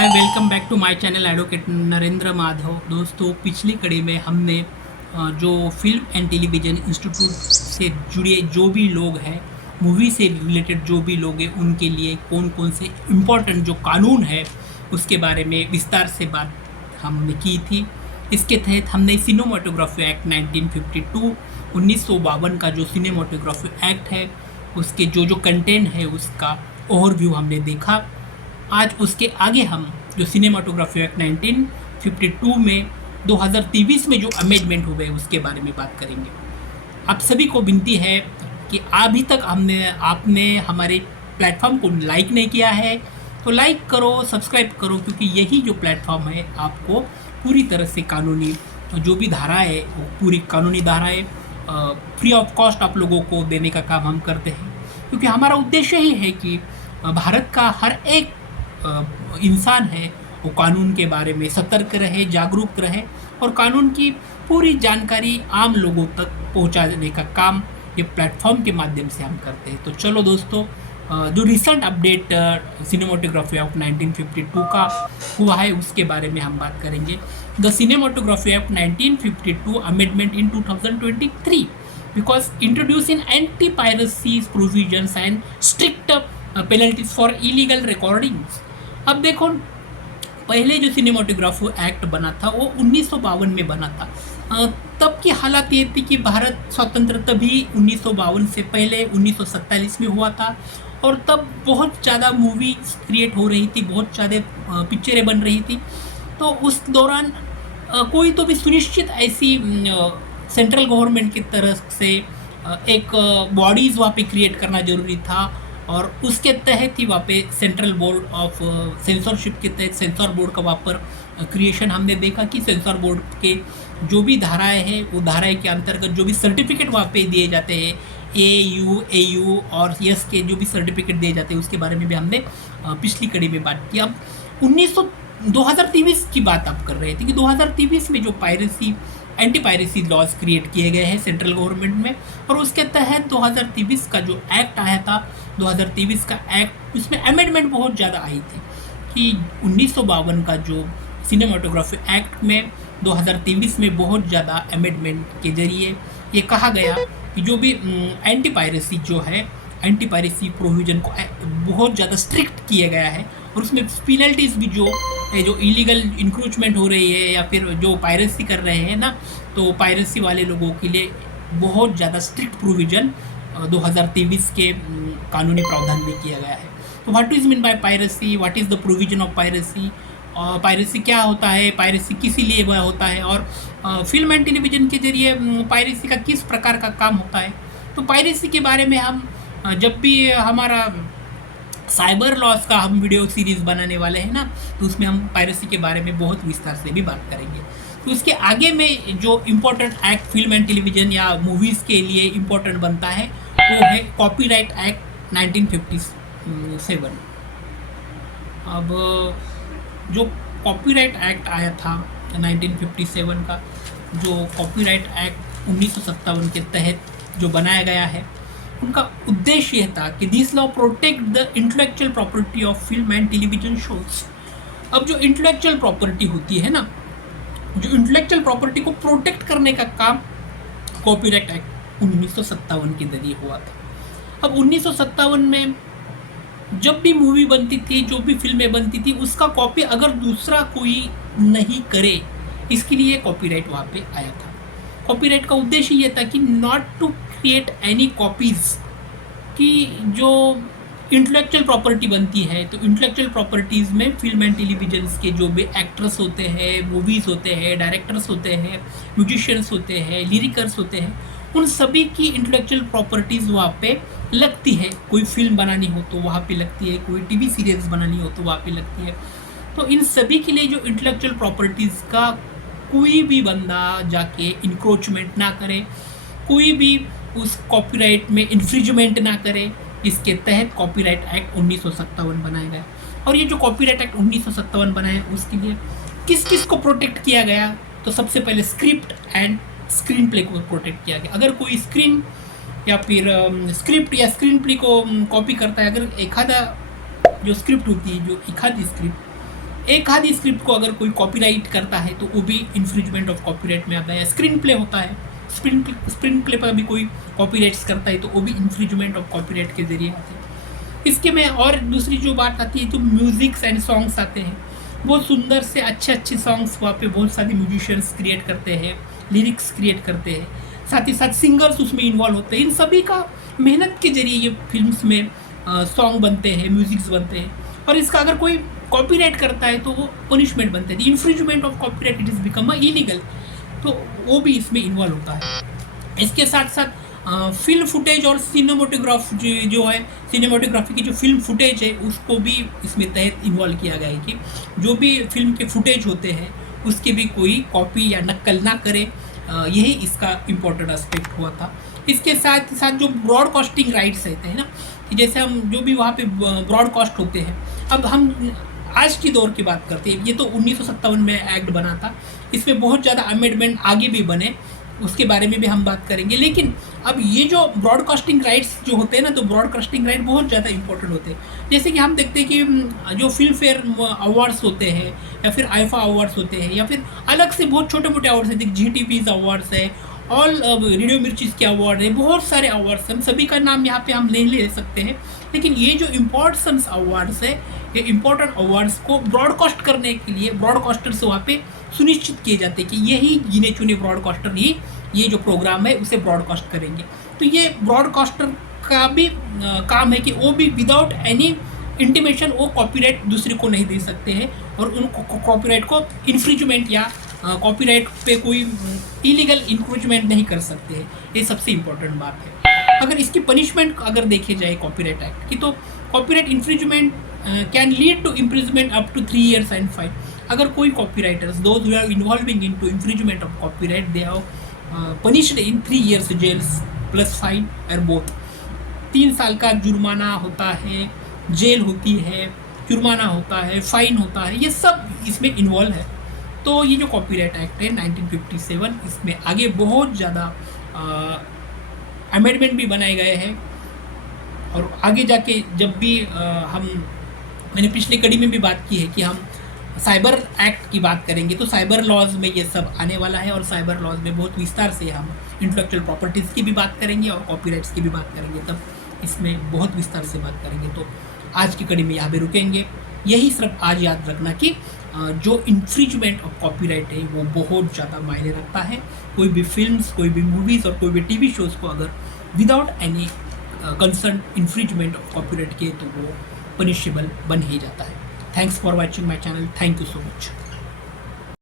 Hi, welcome back to my channel advocate Narendra Madhav. दोस्तों, पिछली कड़ी में हमने जो फिल्म एंड टेलीविज़न इंस्टीट्यूट से जुड़े जो भी लोग हैं, मूवी से रिलेटेड जो भी लोग हैं, उनके लिए कौन कौन से इम्पोर्टेंट जो कानून है उसके बारे में विस्तार से बात हमने की थी। इसके तहत हमने सिनेमाटोग्राफी एक्ट 1952 1952 का जो सिनेमाटोग्राफी एक्ट है उसके जो जो कंटेंट है उसका ओवरव्यू हमने देखा। आज उसके आगे हम जो सिनेमाटोग्राफी एक्ट 1952 में 2023 में जो अमेंडमेंट हुए उसके बारे में बात करेंगे। आप सभी को विनती है कि अभी तक आपने हमारे प्लेटफॉर्म को लाइक नहीं किया है तो लाइक करो, सब्सक्राइब करो, क्योंकि यही जो प्लेटफॉर्म है आपको पूरी तरह से कानूनी जो भी धारा है वो पूरी कानूनी धाराएं फ्री ऑफ कॉस्ट आप लोगों को देने का काम हम करते हैं, क्योंकि हमारा उद्देश्य ही है कि भारत का हर एक इंसान है वो कानून के बारे में सतर्क रहे, जागरूक रहे और कानून की पूरी जानकारी आम लोगों तक पहुंचाने का काम ये प्लेटफॉर्म के माध्यम से हम करते हैं। तो चलो दोस्तों, जो रिसेंट अपडेट सिनेमाटोग्राफी ऑफ 1952 का हुआ है उसके बारे में हम बात करेंगे। The cinematography of 1952 amendment in 2023 because introduce in anti piracy provisions and strict penalties for illegal recordings. अब देखो, पहले जो सिनेमाटोग्राफी एक्ट बना था वो 1952 में बना था। तब की हालत ये थी कि भारत स्वतंत्र तभी 1952 से पहले 1947 में हुआ था और तब बहुत ज़्यादा मूवी क्रिएट हो रही थी, बहुत ज़्यादा पिक्चरें बन रही थी। तो उस दौरान कोई तो भी सुनिश्चित ऐसी सेंट्रल गवर्नमेंट की तरफ से एक बॉडीज़ वहाँ पे क्रिएट करना ज़रूरी था और उसके तहत ही वहाँ पे सेंट्रल बोर्ड ऑफ सेंसरशिप के तहत सेंसर बोर्ड का वहाँ पर क्रिएशन हमने देखा कि सेंसर बोर्ड के जो भी धाराएं हैं वो धाराएं के अंतर्गत जो भी सर्टिफिकेट वहाँ पे दिए जाते हैं, AU और यस के जो भी सर्टिफिकेट दिए जाते हैं उसके बारे में भी हमने पिछली कड़ी में बात की। अब 2023 की बात आप कर रहे थे कि 2023 में जो piracy anti piracy laws create किए गए हैं सेंट्रल गवर्नमेंट में और उसके तहत 2023 का जो एक्ट आया था 2023 का एक्ट, उसमें अमेंडमेंट बहुत ज़्यादा आई थी कि 1952 का जो सिनेमाटोग्राफी एक्ट में 2023 में बहुत ज़्यादा अमेंडमेंट के जरिए ये कहा गया कि जो भी एंटी पायरेसी जो है, एंटी पायरेसी प्रोविज़न को बहुत ज़्यादा स्ट्रिक्ट किया गया है और उसमें पेनल्टीज़ भी जो इलीगल इंक्रोचमेंट हो रही है या फिर जो पायरेसी कर रहे हैं ना, तो पायरेसी वाले लोगों के लिए बहुत ज़्यादा स्ट्रिक्ट प्रोविज़न 2023 के कानूनी प्रावधान में किया गया है। तो what is mean by piracy, what is the provision of piracy, piracy क्या होता है, पायरेसी किसी लिए वह होता है और फिल्म एंड टेलीविज़न के जरिए पायरेसी का किस प्रकार का काम होता है। तो पायरेसी के बारे में हम जब भी हमारा साइबर लॉस का हम वीडियो सीरीज़ बनाने वाले हैं ना, तो उसमें हम पायरेसी के बारे में बहुत विस्तार से भी बात करेंगे। तो उसके आगे में जो important act film and television या मूवीज़ के लिए इम्पोर्टेंट बनता है वो है कॉपीराइट एक्ट 1957। अब जो कॉपीराइट एक्ट आया था 1957 का, जो कॉपीराइट एक्ट 1957 के तहत जो बनाया गया है, उनका उद्देश्य यह था कि this law protect the intellectual property of film and television shows. अब जो इंटेलेक्चुअल प्रॉपर्टी होती है ना, जो इंटेलेक्चुअल प्रॉपर्टी को प्रोटेक्ट करने का काम कॉपीराइट एक्ट 1957 के जरिए हुआ था। अब 1957 में जब भी मूवी बनती थी, जो भी फिल्में बनती थी, उसका कॉपी अगर दूसरा कोई नहीं करे, इसके लिए कॉपीराइट वहाँ पे आया था। कॉपीराइट का उद्देश्य ये था कि not to create any copies, कि जो इंटेलेक्चुअल प्रॉपर्टी बनती है तो इंटेलेक्चुअल प्रॉपर्टीज़ में फिल्म एंड टेलीविजन के जो भी एक्ट्रेस होते हैं, मूवीज़ होते हैं, डायरेक्टर्स होते हैं, म्यूजिशियंस होते हैं, लिरिकर्स होते हैं, उन सभी की इंटेलेक्चुअल प्रॉपर्टीज़ वहाँ पे लगती है। कोई फिल्म बनानी हो तो वहाँ पे लगती है, कोई टीवी सीरीज़ बनानी हो तो वहाँ पे लगती है। तो इन सभी के लिए जो इंटेलेक्चुअल प्रॉपर्टीज़ का कोई भी बंदा जाके इंक्रोचमेंट ना करे, कोई भी उस कॉपीराइट में इन्फ्रिजमेंट ना करे, इसके तहत कॉपीराइट एक्ट 1957 बनाया गया। और ये जो कॉपीराइट एक्ट 1957 बनाया उसके लिए किस किस को प्रोटेक्ट किया गया, तो सबसे पहले स्क्रिप्ट एंड स्क्रीन प्ले को प्रोटेक्ट किया गया। अगर कोई स्क्रीन या फिर स्क्रिप्ट या स्क्रीन प्ले को कॉपी करता है, अगर एखादा जो स्क्रिप्ट होती है, जो एखादी स्क्रिप्ट एक आधी स्क्रिप्ट को अगर कोई कॉपीराइट करता है तो वो भी इन्फ्रिंजमेंट ऑफ कॉपीराइट में आता है। स्क्रीन प्ले होता है, स्क्रीन प्ले पर भी कोई कॉपीराइट्स करता है तो वो भी इन्फ्रिंजमेंट ऑफ कॉपीराइट के जरिए आते हैं। इसके में और दूसरी जो बात आती है, जो म्यूजिक्स एंड सॉन्ग्स आते हैं, बहुत सुंदर से अच्छे अच्छे सॉन्ग्स वहाँ पे बहुत सारे म्यूजिशियंस क्रिएट करते हैं, लिरिक्स क्रिएट करते हैं, साथ ही साथ सिंगर्स उसमें इन्वॉल्व होते हैं। इन सभी का मेहनत के जरिए ये फिल्म्स में सॉन्ग बनते हैं, म्यूजिक्स बनते हैं, और इसका अगर कोई कॉपीराइट करता है तो वो पनिशमेंट बनते हैं। Infringement of copyright it is become illegal, तो वो भी इसमें इन्वॉल्व होता है। इसके साथ साथ फिल्म फुटेज और सिनेमाटोग्राफ जो है, सिनेमाटोग्राफी की जो फिल्म फुटेज है उसको भी इसमें तहत इन्वॉल्व किया गया है कि जो भी फिल्म के फुटेज होते हैं उसकी भी कोई कॉपी या नकल ना करे। यही इसका इम्पोर्टेंट एस्पेक्ट हुआ था। इसके साथ साथ जो ब्रॉडकास्टिंग राइट्स रहते हैं ना, कि जैसे हम जो भी वहाँ पे ब्रॉडकास्ट होते हैं, अब हम आज की दौर की बात करते हैं, ये तो 1957 में एक्ट बना था, इसमें बहुत ज़्यादा अमेंडमेंट आगे भी बने, उसके बारे में भी हम बात करेंगे। लेकिन अब ये जो ब्रॉडकास्टिंग राइट्स जो होते हैं ना, तो ब्रॉडकास्टिंग राइट बहुत ज़्यादा इंपॉर्टेंट होते हैं। जैसे कि हम देखते हैं कि जो फिल्म फेयर अवार्ड्स होते हैं या फिर आईफा अवार्ड्स होते हैं या फिर अलग से बहुत छोटे मोटे अवार्ड्स हैं, GTPs अवार्ड्स है, ऑल रेडियो मिर्चीज़ के अवार्ड है, बहुत सारे अवार्ड्स, हम सभी का नाम यहाँ पे हम नहीं ले सकते हैं। लेकिन ये जो इम्पोर्टेंस अवार्ड्स है, ये इम्पोर्टेंट अवार्ड्स को ब्रॉडकास्ट करने के लिए ब्रॉडकास्टर से वहाँ पे सुनिश्चित किए जाते हैं कि यही गिने चुने ब्रॉडकास्टर ही ये जो प्रोग्राम है उसे ब्रॉडकास्ट करेंगे। तो ये ब्रॉडकास्टर का भी काम है कि वो भी विदाउट एनी इंटीमेशन वो कॉपीराइट दूसरे को नहीं दे सकते हैं, और उनको कॉपीराइट को इन्फ्रिंजमेंट या कॉपीराइट पे कोई इलीगल इंक्रोचमेंट नहीं कर सकते हैं। ये सबसे इम्पोर्टेंट बात है। अगर इसकी पनिशमेंट अगर देखे जाए कॉपीराइट एक्ट की, तो copyright infringement can lead to imprisonment up to 3 years and fine. अगर कोई copyrighters those who are involving in to infringement of copyright, they have punished in 3 years jails plus fine और both. 3 साल का जुर्माना होता है, जेल होती है, जुर्माना होता है, फाइन होता है, ये सब इसमें इन्वॉल्व है। तो ये जो कॉपीराइट एक्ट है 1957, इसमें आगे बहुत ज़्यादा अमेंडमेंट भी बनाए गए हैं, और आगे जाके जब भी मैंने पिछले कड़ी में भी बात की है कि हम साइबर एक्ट की बात करेंगे, तो साइबर लॉज में ये सब आने वाला है, और साइबर लॉज में बहुत विस्तार से हम इंटेलेक्चुअल प्रॉपर्टीज़ की भी बात करेंगे और कॉपीराइट्स की भी बात करेंगे, तब इसमें बहुत विस्तार से बात करेंगे। तो आज की कड़ी में यहाँ पे रुकेंगे। यही सिर्फ आज याद रखना कि जो इन्फ्रिंजमेंट ऑफ कॉपीराइट है वो बहुत ज़्यादा मायने रखता है। कोई भी फिल्म्स, कोई भी मूवीज़ और कोई भी TV शोज़ को अगर without any concern infringement of copyright किए तो वो पनिशेबल बन ही जाता है। Thanks for watching my channel. Thank you so much.